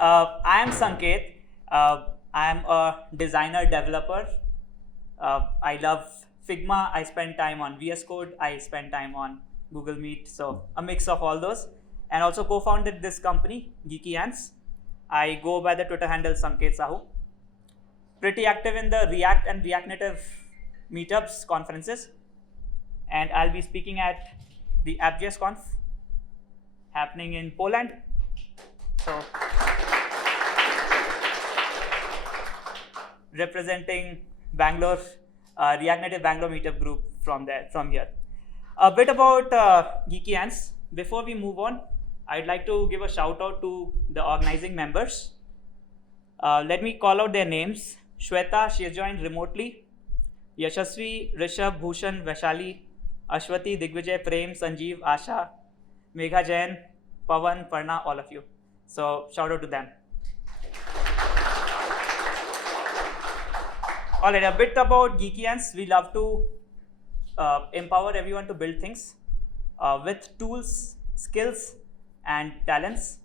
I am Sanket. I am a designer developer. I love Figma. I spend time on VS Code. I spend time on Google Meet. So a mix of all those. And also co-founded this company, GeekyAnts. I go by the Twitter handle Sanket Sahu. Pretty active in the React and React Native meetups, conferences. And I'll be speaking at the AppJS Conf happening in Poland. So representing Bangalore, React Native Bangalore meetup group from here. A bit about GeekyAnts. Before we move on, I'd like to give a shout out to the organizing members. Let me call out their names. Shweta, she has joined remotely. Yashasvi, Rishabh, Bhushan, Vaishali, Ashwati, Digvijay, Prem, Sanjeev, Asha, Megha Jain, Pavan, Parna, all of you. So shout out to them. All right, a bit about GeekyAnts. We love to empower everyone to build things with tools, skills, and talents.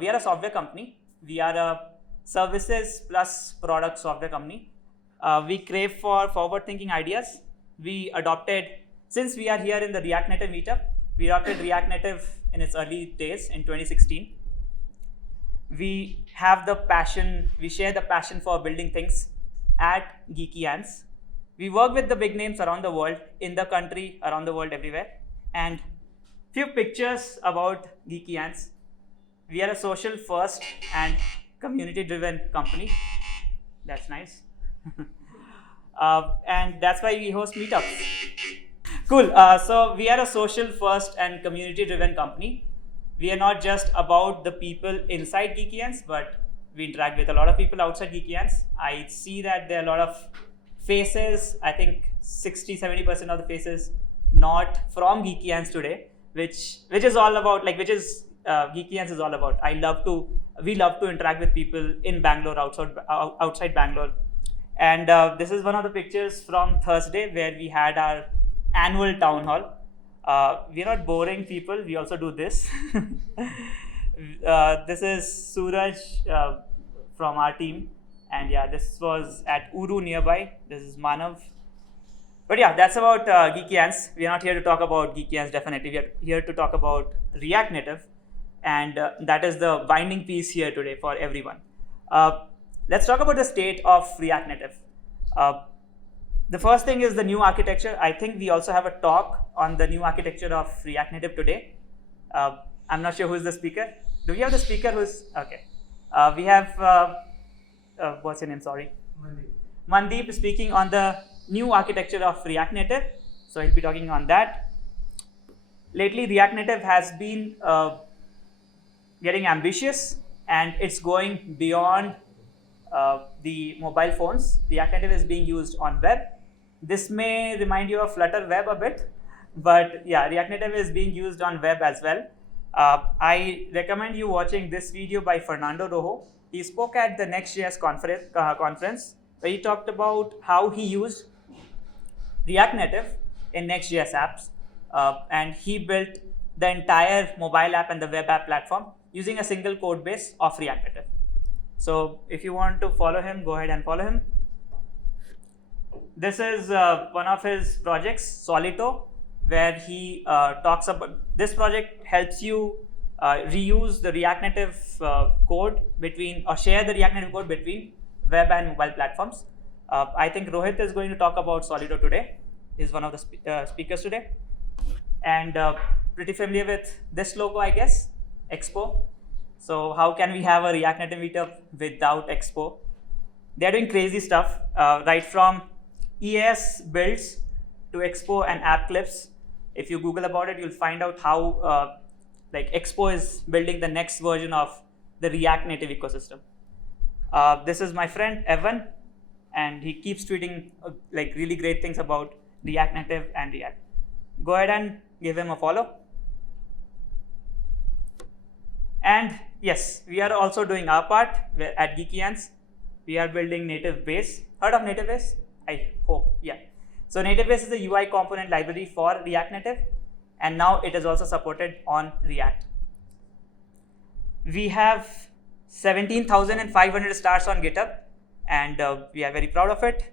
We are a software company. We are a services plus product software company. We crave for forward-thinking ideas. We adopted, since we are here in the React Native meetup, we adopted React Native in its early days in 2016. We have the passion, we share the passion for building things at GeekyAnts. We work with the big names around the world, in the country, around the world, everywhere. And few pictures about GeekyAnts. We are a social first and community driven company. That's nice. And that's why we host meetups. Cool. So we are a social first and community driven company. We are not just about the people inside GeekyAnts, but we interact with a lot of people outside GeekyAnts. I see that there are a lot of faces, I think 60-70% of the faces not from GeekyAnts today, which is all about, like, which is GeekyAnts is all about. We love to interact with people in Bangalore, outside Bangalore. And this is one of the pictures from Thursday where we had our annual town hall. We're not boring people, we also do this. This is Suraj from our team, and yeah, this was at Uru nearby. This is Manav. But yeah, that's about GeekyAnts. We are not here to talk about GeekyAnts, definitely. We are here to talk about React Native, and that is the binding piece here today for everyone. Let's talk about the state of React Native. The first thing is the new architecture. I think we also have a talk on the new architecture of React Native today. I'm not sure who's the speaker. Do we have the speaker who's, okay. We have, what's your name, sorry? Mandeep speaking on the new architecture of React Native. So he'll be talking on that. Lately, React Native has been getting ambitious, and it's going beyond the mobile phones. React Native is being used on web. This may remind you of Flutter Web a bit, but yeah, React Native is being used on web as well. I recommend you watching this video by Fernando Rojo. He spoke at the Next.js conference where he talked about how he used React Native in Next.js apps, and he built the entire mobile app and the web app platform using a single code base of React Native. So if you want to follow him, go ahead and follow him. This is one of his projects, Solito, where he talks about, this project helps you reuse the React Native code between, or share the React Native code between web and mobile platforms. I think Rohit is going to talk about Solito today. He's one of the speakers today. And pretty familiar with this logo, I guess, Expo. So how can we have a React Native meetup without Expo? They're doing crazy stuff, right from ES builds to Expo and app clips. If you Google about it, you'll find out how like Expo is building the next version of the React Native ecosystem. This is my friend Evan, and he keeps tweeting like really great things about React Native and React. Go ahead and give him a follow. And yes, we are also doing our part at GeekyAnts. We are building native base. Heard of native base? I hope, yeah. So native base is a UI component library for React Native, and now it is also supported on React. We have 17,500 stars on GitHub, and we are very proud of it.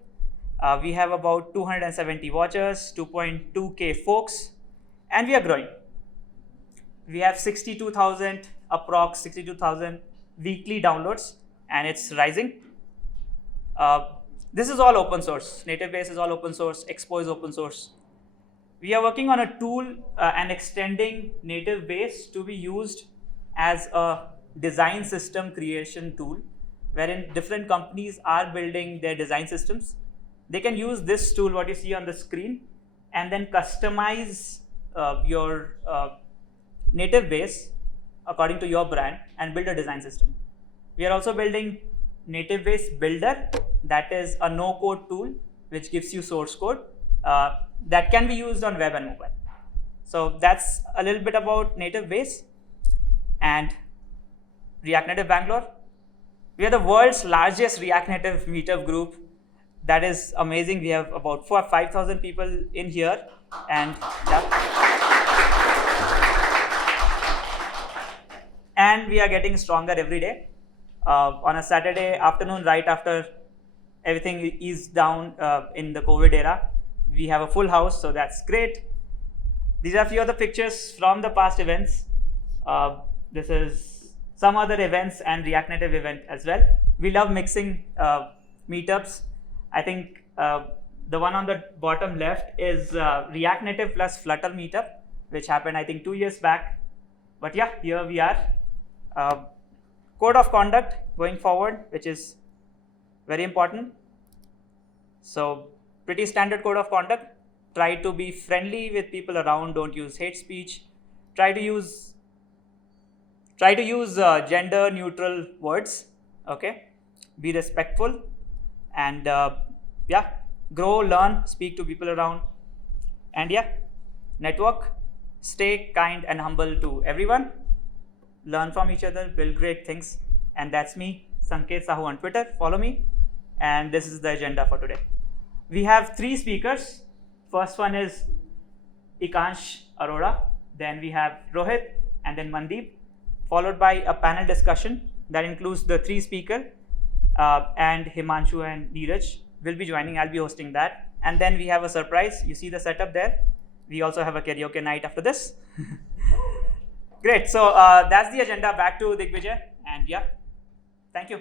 We have about 270 watchers, 2.2K folks, and we are growing. We have 62,000, approx 62,000 weekly downloads, and it's rising. This is all open source. Native Base is all open source. Expo is open source. We are working on a tool and extending Native Base to be used as a design system creation tool, wherein different companies are building their design systems. They can use this tool, what you see on the screen, and then customize your Native Base according to your brand and build a design system. We are also building Native Base Builder, that is a no-code tool which gives you source code that can be used on web and mobile. So that's a little bit about Native Base and React Native Bangalore. We are the world's largest React Native meetup group. That is amazing. We have about 4,000 or 5,000 people in here, and and we are getting stronger every day. On a Saturday afternoon, right after everything eased down in the COVID era, we have a full house, so that's great. These are a few of the pictures from the past events. This is some other events and React Native event as well. We love mixing meetups. I think the one on the bottom left is React Native plus Flutter meetup, which happened I think 2 years back. But yeah, here we are. Code of conduct going forward, which is very important. So pretty standard code of conduct. Try to be friendly with people around. Don't use hate speech. Try to use gender neutral words. Okay. Be respectful, and yeah, grow, learn, speak to people around, and yeah, network. Stay kind and humble to everyone. Learn from each other, build great things. And that's me, Sanket Sahu on Twitter. Follow me. And this is the agenda for today. We have 3 speakers. First one is Ikansh Arora. Then we have Rohit and then Mandeep, followed by a panel discussion that includes the 3 speakers and Himanshu and Neeraj will be joining. I'll be hosting that. And then we have a surprise. You see the setup there. We also have a karaoke night after this. Great. So that's the agenda. Back to Digvijay. And yeah, thank you.